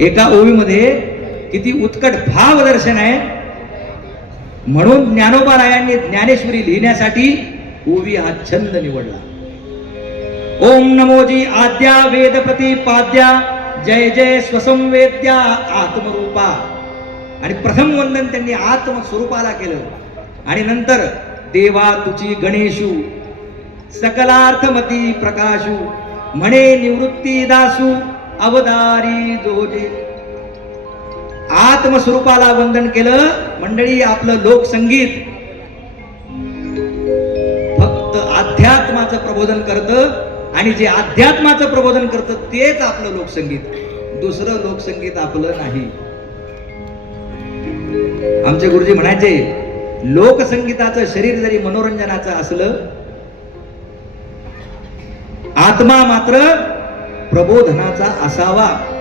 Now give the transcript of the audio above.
एका ओवीमध्ये किती उत्कट भाव दर्शन आहे. म्हणून ज्ञानोबारायांनी ज्ञानेश्वरी लिहिण्यासाठी ओवी हा छंद निवडला. ओम नमोजी आद्या वेद प्रतिपाद्या जय जय स्वसंवेद्या आत्मरूपा. आणि प्रथम वंदन त्यांनी आत्मस्वरूपाला केलं. आणि नंतर देवा तुची गणेशू सकलार्थमती प्रकाशू म्हणे निवृत्ती दासू अवतारी जोजे. आत्मस्वरूपाला वंदन केलं. मंडळी, आपलं लोकसंगीत फक्त अध्यात्माचं प्रबोधन करतं. आणि जे अध्यात्माचं प्रबोधन करतं तेच आपलं लोकसंगीत. दुसरं लोकसंगीत आपलं नाही. आमचे गुरुजी म्हणायचे, लोकसंगीताचं शरीर जरी मनोरंजनाचं असलं, आत्मा मात्र प्रबोधनाचा असावा.